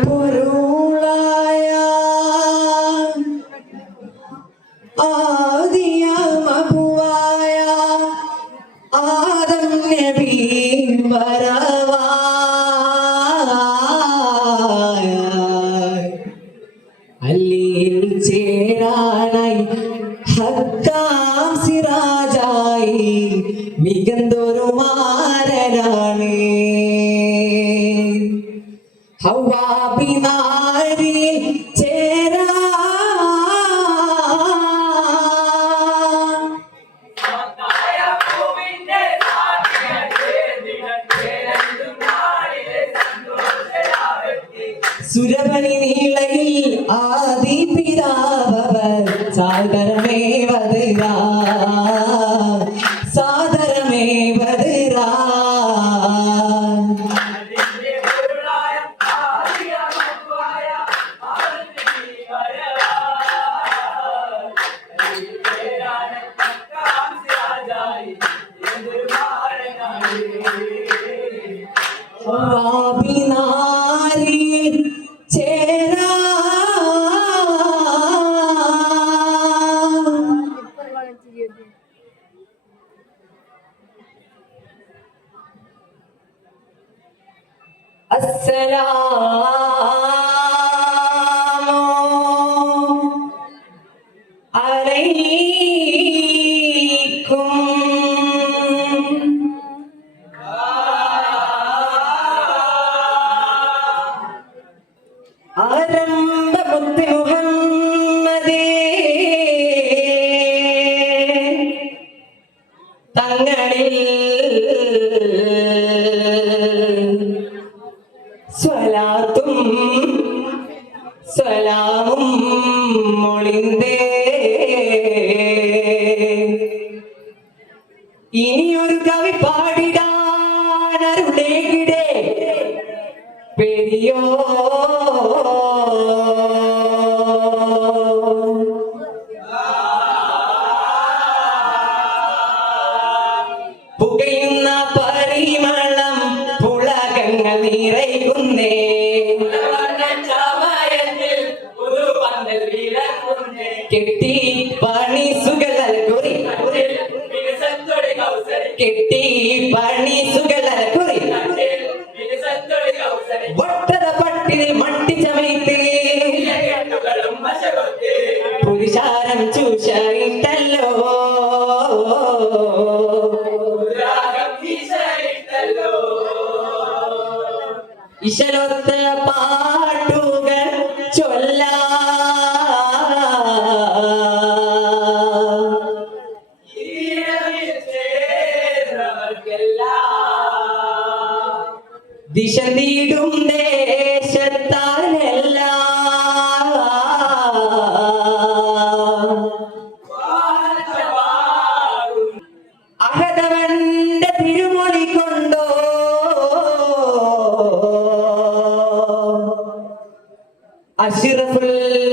പൊരുളായ ആദിയമബുവായ ആദം നബി വരവായ അല്ലിൽ ചേരാനായി ഹക്കാം സിറാജായി മികന്തൊരു മാരനാണ് ഹവ്വാബിനാരിൽ ചേരാ സുരപണി നീളയിൽ ആദി പിതാവർ സാദരമേ വദരാ സാദരമേ വദരാ ഹവ്വാബിനാരിൽ ചേരാ അസ്സലാമു അലൈക്കും ആരംഭമുത്ത് മുഹമ്മദേ തങ്ങളിൽ സ്വലാത്തും സലാമും മൊളിന്തേ ഇനിയൊരു കവി പാടിടാൻ അരുളേകിടേ പെരിയോ പുകയുന്ന പരിമളം പുളകങ്ങൾ നിറയുന്നേ കെട്ടി പണി സുഗലൽ കുറി കെട്ടി പണി സുഗലൽ കുറി ഒട്ടത പട്ടിന് മട്ടി ചമയത്ത് പുരുഷാരം ചൂഷയിട്ടല്ലോ ഇശലൊത്ത പാട്ടുകൾ ചൊല്ലാ ദിശ നീടും ദേശത്താലല്ല അഹദവന്റെ തിരുമൊഴി കൊണ്ടോ അഷ്റഫുൽ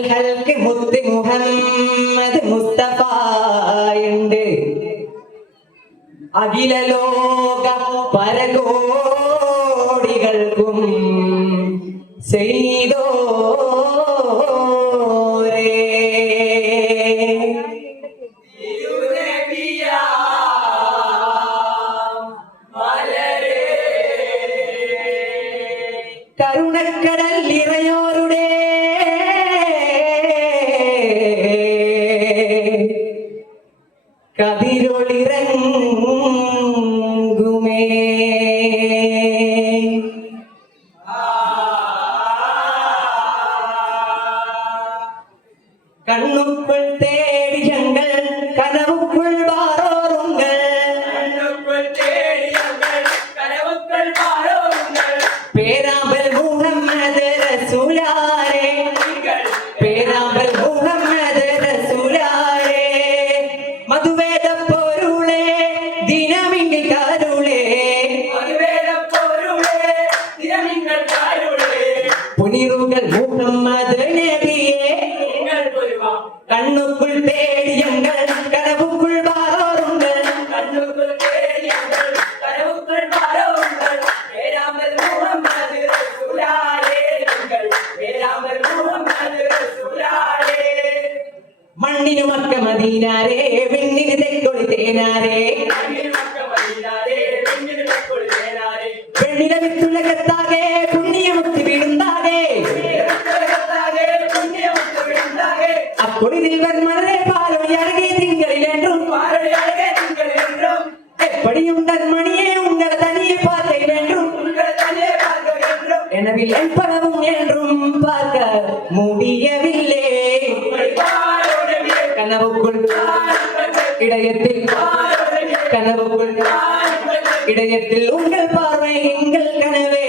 ഹൽക്ക് മുത്ത് മുഹമ്മദ് മുസ്തഫയുണ്ട് അഖില ലോക പരകോടികൾക്കും ചെയ്തോരേ കരുണക്കടൽ ഇറയോരുടെ കതിരൊളിറങ്ങുമേ കണ്ണുക്കുൾ തേടിയങ്ങൾ കനവുക്കുൾ പാറോറുങ്ങൾ പേരാമ്പൽ മുഹമ്മദ് റസൂലാരേ പേരാമ്പൽ മുഹമ്മദ് റസൂലാരേ മധുവേദ പൊരുളേ ദിനമിങ്കിൽ കരുളേ പുനിറുകൾ മുഹമ്മദ് നബിയേ കണ്ണുക്കുൾ തേടിയങ്ങൾ കനവുക്കുൾ പാറോറുങ്ങൾ പേരാമ്പൽ മുഹമ്മദ് റസൂലാരേ കണ്ണിനു മക്ക മദീനാരേ പെണ്ണിന് തെക്കൊളി തേനാരേ പെണ്ണിലെ വിത്തുലകത്താകെ പുണ്യമുത്ത് വീടുണ്ടാകെ അക്കൊളിതിൽ വന്മണരെ പാലോ അഴകെ തിങ്കളിലെന്നും എപ്പടിയുണ്ടൻ മണിയെ ഉങ്ങളെ തനിയെ പാർക്കை வேண்டும் எனவே பலவும் என்றும் பார்க்க முடியவில்லை கனவுக்குள் இடையத்தில் கனவுக்குள் இடையத்தில் உங்கள் பார்வை எங்கள் கனவே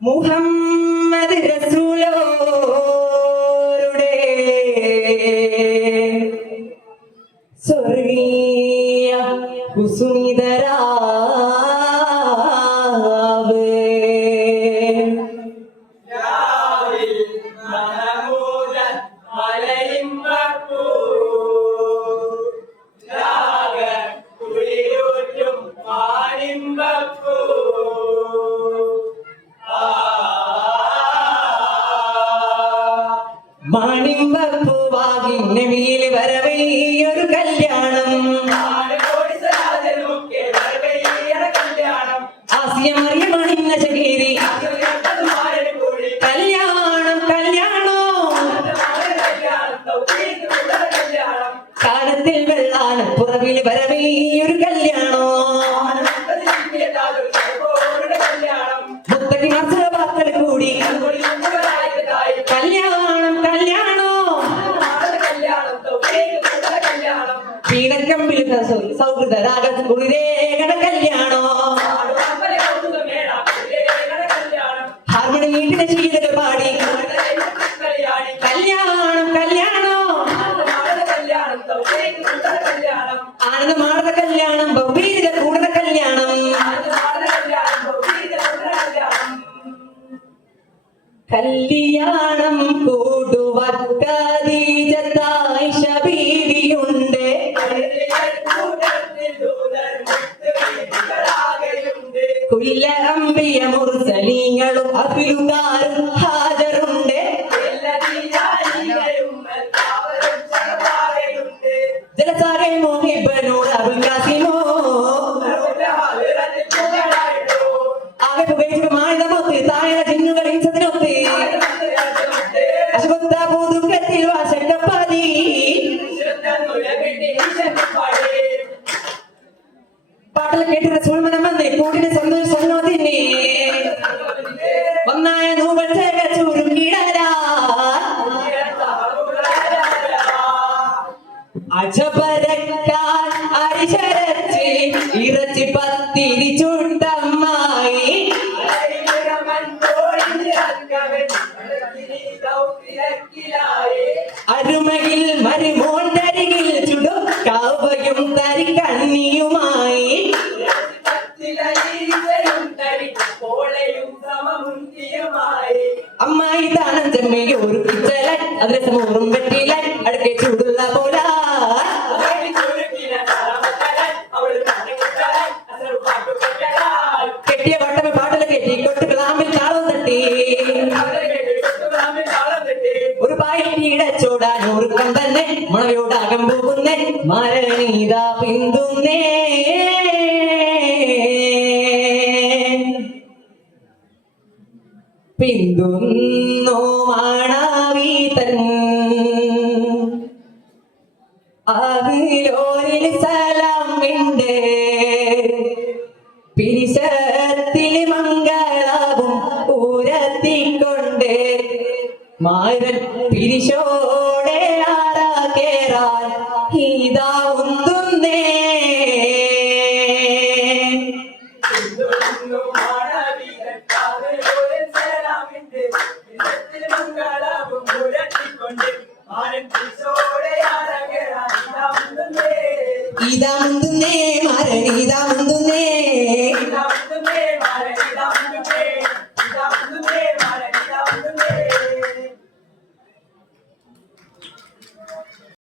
മുഹമ്മദ് റസൂലോരുടെ സ്വർഗീയ കുസുമിതരാവ് മാണിമ്പൂവാകി നബിയിൽ വരവേ ഒരു കല്യാണം ആസിയ മറിയമണിഞ്ഞ ശരീരി കല്യാണം കല്യാണോ കാലത്തിൽ വെള്ളാണ് പുറവിൽ വരവേ ഒരു കല്യാണോ മുത്തക്കി മസവാക്കൾ കൂടി കല്യാണം കല്യാണോ പീണക്കമ്പിൽ സൗഹൃദ രാഗ കുളിരേകട കല്യാണോ ഹാർമണി വീട്ടിലെ ശീലകൾ പാടി കല്യാണം കല്യാണോ ആനന്ദമാണത കല്യാണം ബഹുവീര കൂടുന്ന കല്യാണം കല്യാണം കൂടുവക്കദീജത്തായി ശബീബിയുണ്ട് കുല്ല അംബിയ മുർസലീങ്ങളും അഖിലുകാരും ഹാജറുണ്ട് ജലസാരെ മോഹിബനോട് അബുൽ കാസിമോ ആകെ പുകച്ചു മായുധമൊത്ത് താഴെ ജിന്നുകളിൽ സതിനൊത്ത് അശുഭത്ത പൂതുക്കത്തിൽ വാശക്കപ്പാതി പാട്ടിൽ കേട്ടിട്ട് സുൾമനം വന്ന് കൂട്ടിന് സന്തോഷത്തിനെ ഒന്നായ നൂകൾ ചേകച്ചൂരും കീഴരാ അജപരക്കാൻ അരിശരച്ച് ഇറച്ചി പത്തിരി ചുട്ടമ്മായി അരുമയിൽ മരുമോണ്ടരികിൽ ചുടും കവയും തരിക്കണ്ണിയുമായി അമ്മായി താനം ചെമ്മയ്ക്ക് ഒരു പിച്ചല അതിലെ സമൂറും വെട്ടിയില അടുക്കെ ചൂടുള്ള പോല കെട്ടിയ വട്ടമ പാട്ടിലെ കെട്ടി കൊട്ട് ക്ലാമ്പിൽ താളം തട്ടി ഒരു പായിട്ടീടെ ചോടാൻ ഒരുക്കം തന്നെ മുളയോടാകം പോകുന്നേ മരണീത പിന്തുന്നേ പിന്തുന്നു മാണാവീതൻ അതിലോരിൽ സലാം ഉണ്ട് പിരിശത്തിൽ മംഗളവും ഊരത്തിക്കൊണ്ട് മാരൻ പിരിശോടെ ആരാ കേറാൻ ഇതാവുന്നേ ഇതാ മുന്തുന്നേ മരണ ഇതാ